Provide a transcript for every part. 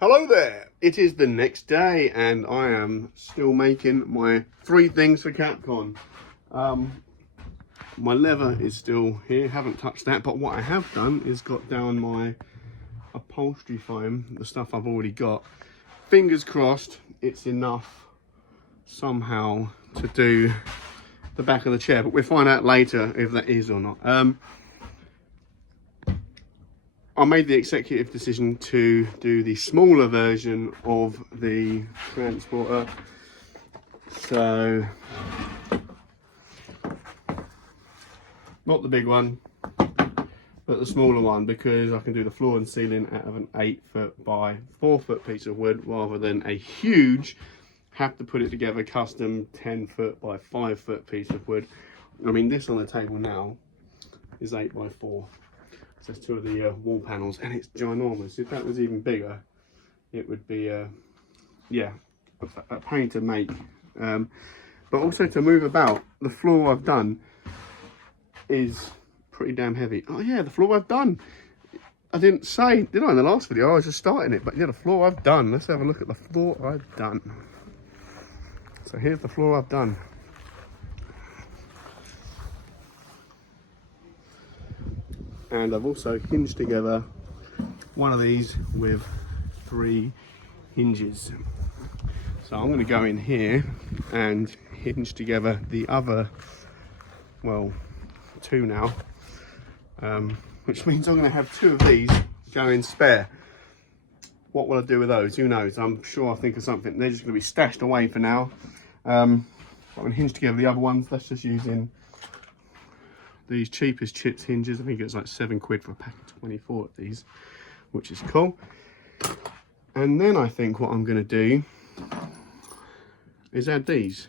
Hello there, it is the next day and I am still making my 3 things for Capcom. My leather is still here, haven't touched that, but what I have done is got down my upholstery foam, the stuff I've already got. Fingers crossed it's enough somehow to do the back of the chair, but we'll find out later if that is or not. I made the executive decision to do the smaller version of the transporter. So, not the big one, but the smaller one, because I can do the floor and ceiling out of an 8-foot by 4-foot piece of wood rather than a huge, have to put it together custom 10-foot by 5-foot piece of wood. I mean, this on the table now is 8 by 4. So that's 2 of the wall panels, and it's ginormous. If that was even bigger, it would be, yeah, a pain to make. But also to move about. The floor I've done is pretty damn heavy. Oh yeah, the floor I've done. I didn't say, did I, in the last video? I was just starting it, but yeah, the floor I've done. Let's have a look at the floor I've done. So here's the floor I've done. And I've also hinged together one of these with 3 hinges. So I'm going to go in here and hinge together the other, well, 2 now, which means I'm going to have 2 of these going spare. What will I do with those? Who knows? I'm sure I'll think of something. They're just going to be stashed away for now. I'm going to hinge together the other ones. That's just using these cheapest chips hinges. I think it's like £7 for a pack of 24 of these, which is cool. And then I think what I'm going to do is add these.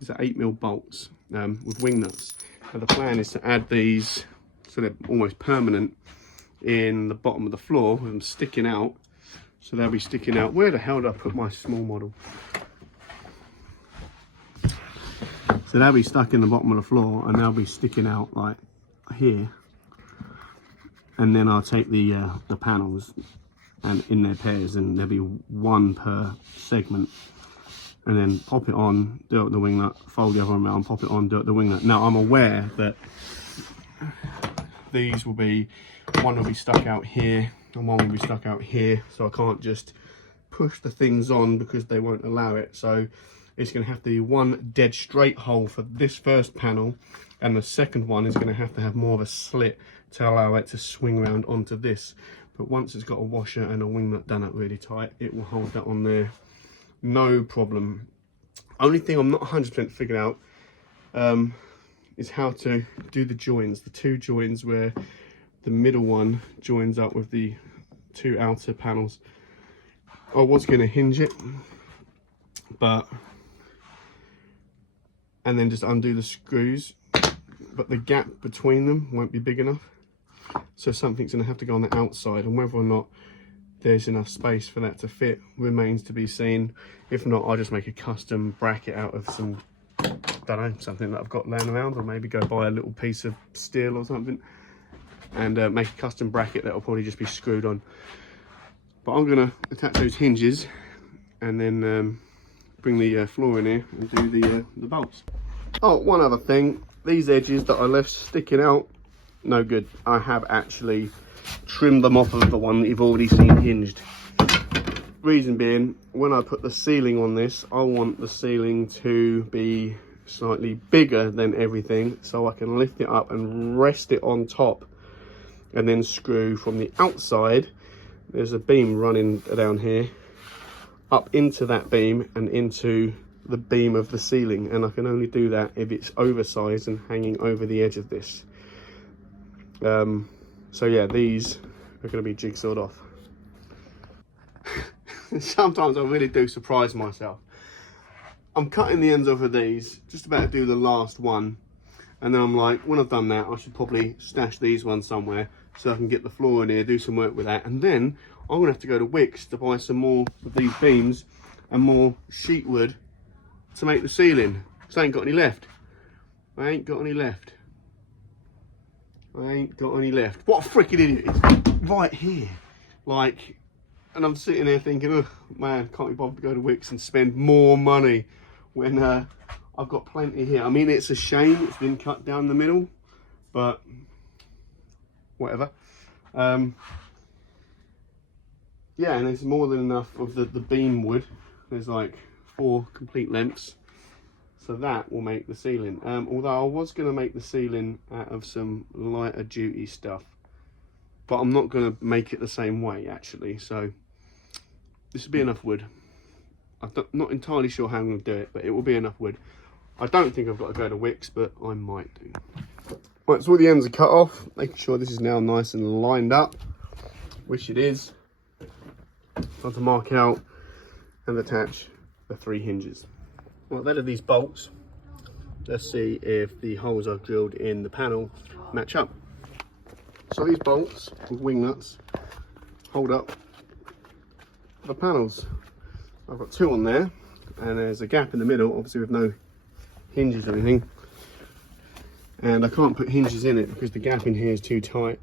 These are 8mm bolts with wing nuts. And the plan is to add these so they're almost permanent in the bottom of the floor with them sticking out. So they'll be sticking out. Where the hell did I put my small model? So they'll be stuck in the bottom of the floor and they'll be sticking out like here. And then I'll take the panels and in their pairs, and there'll be 1 per segment. And then pop it on, do it with the wing nut, fold the other one around, pop it on, do it with the wing nut. Now I'm aware that these will be, one will be stuck out here and one will be stuck out here. So I can't just push the things on because they won't allow it. So it's going to have to be 1 dead straight hole for this first panel, and the second one is going to have more of a slit to allow it to swing around onto this. But once it's got a washer and a wing nut done up really tight, it will hold that on there, no problem. Only thing I'm not 100% figured out is how to do the joins, the 2 joins where the middle one joins up with the 2 outer panels. I was going to hinge it, and then just undo the screws, but the gap between them won't be big enough, so something's going to have to go on the outside, and whether or not there's enough space for that to fit remains to be seen. If not, I'll just make a custom bracket out of some, I don't know, something that I've got laying around, or maybe go buy a little piece of steel or something and make a custom bracket that will probably just be screwed on. But I'm going to attach those hinges and then bring the floor in here and do the bolts. Oh, one other thing, these edges that I left sticking out, no good. I have actually trimmed them off of the one that you've already seen hinged. Reason being, when I put the ceiling on this, I want the ceiling to be slightly bigger than everything, so I can lift it up and rest it on top and then screw from the outside. There's a beam running down here up into that beam and into the beam of the ceiling, and I can only do that if it's oversized and hanging over the edge of this. So yeah, these are going to be jigsawed off. Sometimes I really do surprise myself. I'm cutting the ends off of these, just about to do the last one, and then I'm like, when I've done that, I should probably stash these ones somewhere so I can get the floor in here, do some work with that, and then I'm gonna have to go to Wicks to buy some more of these beams and more sheet wood to make the ceiling. So I ain't got any left. I ain't got any left. I ain't got any left. What a freaking idiot. It's right here. Like, And I'm sitting there thinking, oh man, can't be bothered to go to Wickes and spend more money when I've got plenty here. I mean, it's a shame it's been cut down the middle, but whatever. Yeah, and there's more than enough of the beam wood. There's like 4 complete lengths, so that will make the ceiling. Although I was going to make the ceiling out of some lighter duty stuff, but I'm not going to make it the same way actually, so this will be enough wood. I'm not entirely sure how I'm going to do it, but it will be enough wood. I don't think I've got to go to Wickes, but I might do. Right, so all the ends are cut off, making sure this is now nice and lined up, which it is. Time to mark out and attach the 3 hinges. Right, that are these bolts. Let's see if the holes I've drilled in the panel match up. So these bolts with wing nuts hold up the panels. I've got 2 on there, and there's a gap in the middle, obviously with no hinges or anything. And I can't put hinges in it because the gap in here is too tight.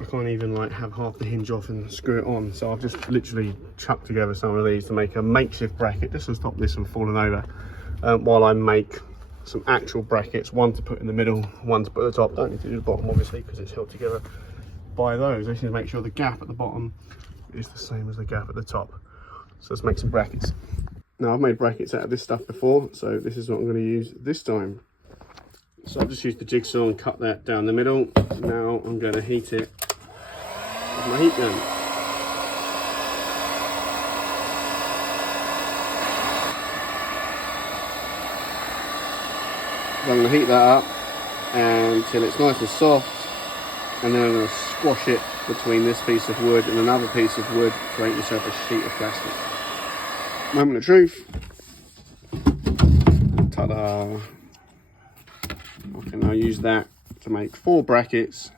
I can't even like have half the hinge off and screw it on. So I've just literally chucked together some of these to make a makeshift bracket just to stop this from falling over, while I make some actual brackets, one to put in the middle, one to put at the top. Don't need to do the bottom obviously because it's held together by those. I just need to make sure the gap at the bottom is the same as the gap at the top. So let's make some brackets. Now I've made brackets out of this stuff before, so this is what I'm going to use this time. So I've just used the jigsaw and cut that down the middle. Now I'm going to heat it with my heat gun. So I'm going to heat that up until it's nice and soft, and then I'm going to squash it between this piece of wood and another piece of wood, create yourself a sheet of plastic. Moment of truth. Ta-da! I can now use that to make 4 brackets.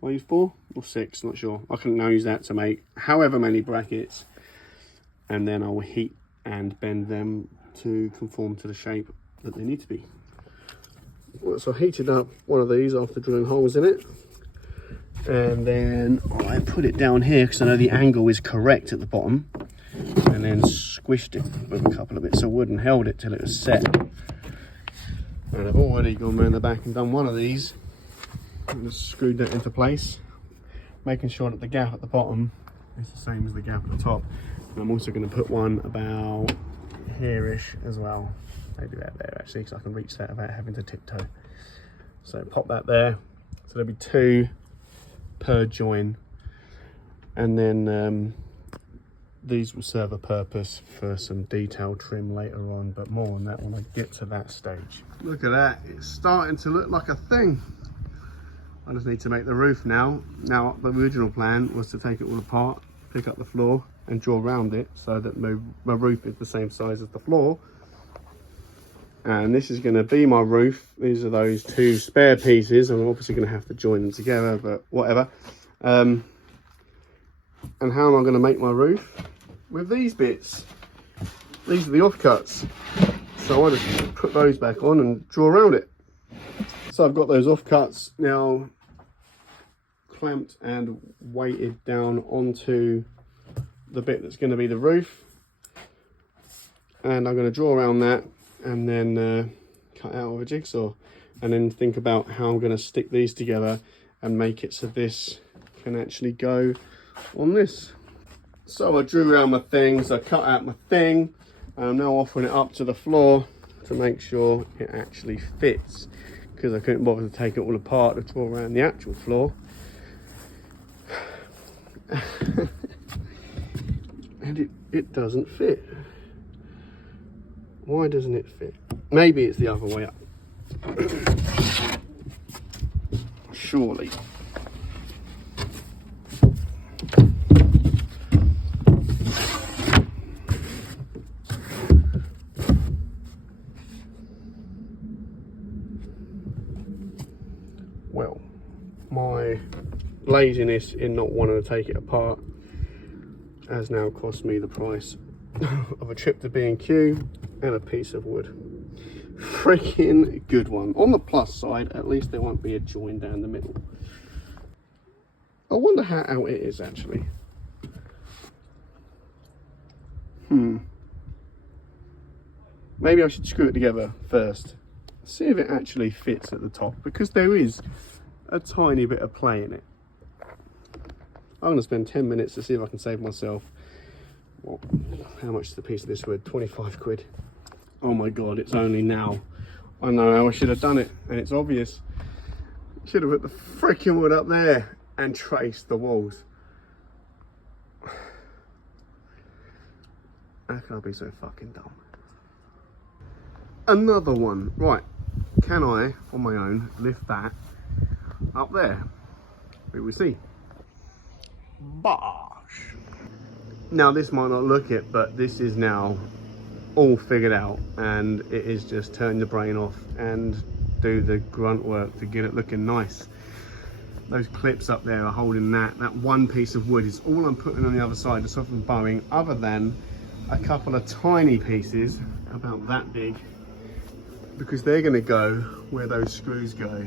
Will I use 4 or 6? Not sure. I can now use that to make however many brackets, and then I will heat and bend them to conform to the shape that they need to be. So I heated up one of these after drilling holes in it, and then I put it down here because I know the angle is correct at the bottom, and then squished it with a couple of bits of wood and held it till it was set. And I've already gone around the back and done one of these and just screwed that into place, making sure that the gap at the bottom is the same as the gap at the top. And I'm also going to put one about here-ish as well, maybe about there actually, because I can reach that without having to tiptoe. So pop that there. So there'll be 2 per join, and then these will serve a purpose for some detail trim later on, but more on that when I get to that stage. Look at that, it's starting to look like a thing. I just need to make the roof now. Now the original plan was to take it all apart, pick up the floor and draw around it so that my roof is the same size as the floor. And this is going to be my roof. These are those 2 spare pieces. I'm obviously going to have to join them together, but whatever. And how am I going to make my roof? With these bits. These are the offcuts. So I just put those back on and draw around it. So I've got those offcuts now clamped and weighted down onto the bit that's going to be the roof. And I'm going to draw around that and then cut out with a jigsaw, and then think about how I'm going to stick these together and make it so this can actually go on this. So I drew around my things, I cut out my thing, and I'm now offering it up to the floor to make sure it actually fits, because I couldn't bother to take it all apart to draw around the actual floor. And it doesn't fit. Why doesn't it fit? Maybe it's the other way up. Surely. Well, my laziness in not wanting to take it apart has now cost me the price of a trip to B&Q and a piece of wood. Freaking good one. On the plus side, at least there won't be a join down the middle. I wonder how out it is actually. maybe I should screw it together first. See if it actually fits at the top, because there is a tiny bit of play in it. I'm going to spend 10 minutes to see if I can save myself, what, how much is the piece of this wood? 25 quid. Oh my God, it's only now. I know how I should have done it, and it's obvious. Should have put the freaking wood up there and traced the walls. How can I be so fucking dumb? Another one. Right, can I, on my own, lift that up there? We will see. Bosh. Now this might not look it, but this is now all figured out, and it is just turn the brain off and do the grunt work to get it looking nice. Those clips up there are holding that one piece of wood is all I'm putting on the other side to soften the bowing, other than a couple of tiny pieces about that big, because they're going to go where those screws go,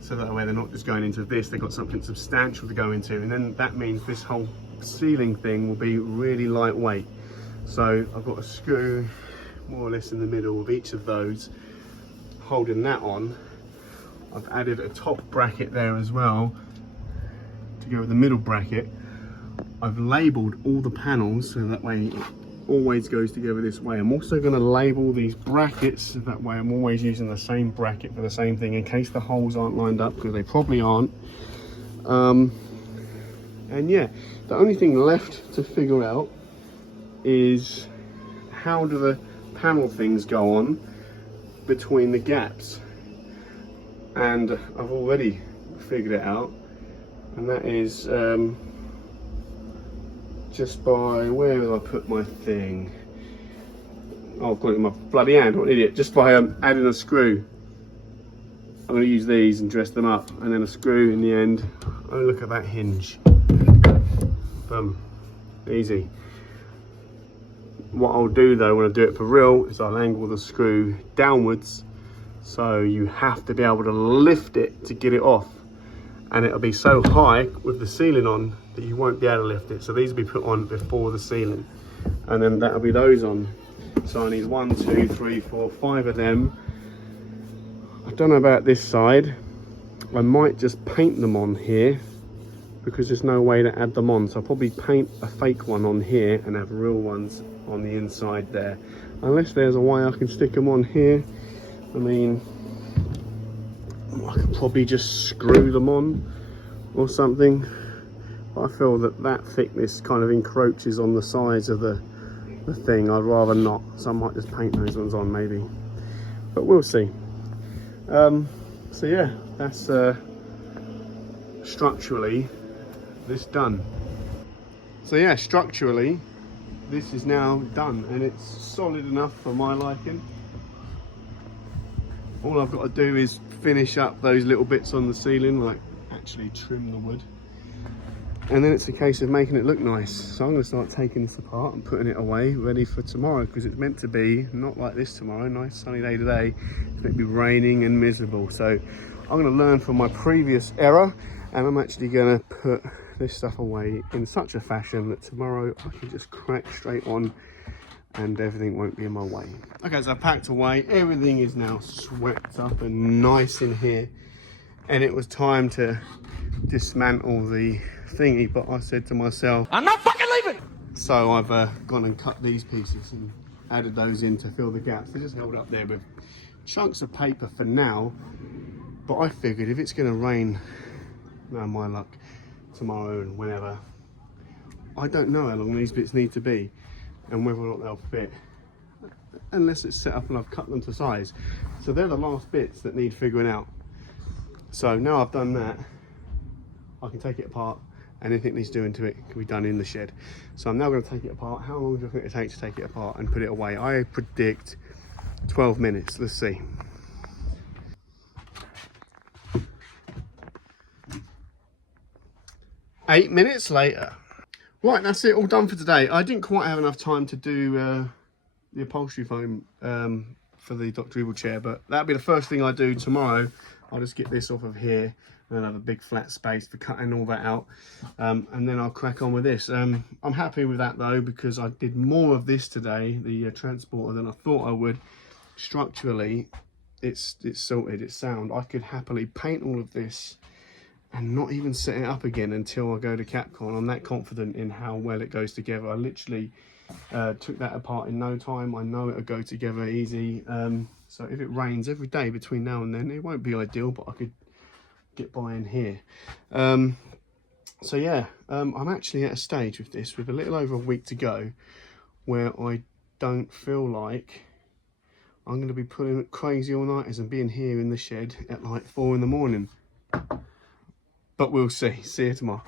so that way they're not just going into this, they've got something substantial to go into, and then that means this whole ceiling thing will be really lightweight. So I've got a screw more or less in the middle of each of those holding that on. I've added a top bracket there as well to go with the middle bracket. I've labelled all the panels so that way it always goes together this way. I'm also going to label these brackets so that way I'm always using the same bracket for the same thing in case the holes aren't lined up, because they probably aren't. And yeah, the only thing left to figure out is how do the panel things go on between the gaps, and I've already figured it out, and that is just by, where will I put my thing? Oh, I've got it in my bloody hand, what an idiot. Just by adding a screw. I'm going to use these and dress them up, and then a screw in the end. Oh, look at that hinge. Boom. Easy. What I'll do though when I do it for real is I'll angle the screw downwards, so you have to be able to lift it to get it off, and it'll be so high with the ceiling on that you won't be able to lift it. So these will be put on before the ceiling, and then that'll be those on. So I need 1, 2, 3, 4, 5 of them. I don't know about this side. I might just paint them on here because there's no way to add them on, so I'll probably paint a fake one on here and have real ones on the inside there, unless there's a way I can stick them on here. I mean, I could probably just screw them on or something, but I feel that that thickness kind of encroaches on the sides of the thing. I'd rather not, so I might just paint those ones on maybe, but we'll see. So yeah, that's structurally this done. So yeah, structurally this is now done, and it's solid enough for my liking. All I've got to do is finish up those little bits on the ceiling, like actually trim the wood, and then it's a case of making it look nice. So I'm going to start taking this apart and putting it away ready for tomorrow, because it's meant to be not like this tomorrow. Nice sunny day today, it's meant to be raining and miserable. So I'm going to learn from my previous error, and I'm actually going to put this stuff away in such a fashion that tomorrow I can just crack straight on and everything won't be in my way. Okay, so I've packed away, everything is now swept up and nice in here, and it was time to dismantle the thingy, but I said to myself, I'm not fucking leaving! So I've gone and cut these pieces and added those in to fill the gaps. They're just held up there with chunks of paper for now, but I figured if it's going to rain, no, my luck, tomorrow and whenever, I don't know how long these bits need to be and whether or not they'll fit, unless it's set up and I've cut them to size. So they're the last bits that need figuring out. So now I've done that, I can take it apart, and anything needs doing to it can be done in the shed. So I'm now going to take it apart. How long do you think it takes to take it apart and put it away? I predict 12 minutes, let's see. Eight minutes later. Right, that's it, all done for today. I didn't quite have enough time to do the upholstery foam for the Dr. Evil chair, but that'll be the first thing I do tomorrow. I'll just get this off of here and then have a big flat space for cutting all that out, and then I'll crack on with this. I'm happy with that though, because I did more of this today, the transporter, than I thought I would. Structurally, it's sorted, it's sound. I could happily paint all of this and not even set it up again until I go to Capcom. I'm that confident in how well it goes together. I literally took that apart in no time. I know it'll go together easy. So if it rains every day between now and then, it won't be ideal, but I could get by in here. So yeah, I'm actually at a stage with this, with a little over a week to go, where I don't feel like I'm going to be pulling crazy all-nighters and being here in the shed at like 4 in the morning. But we'll see. See you tomorrow.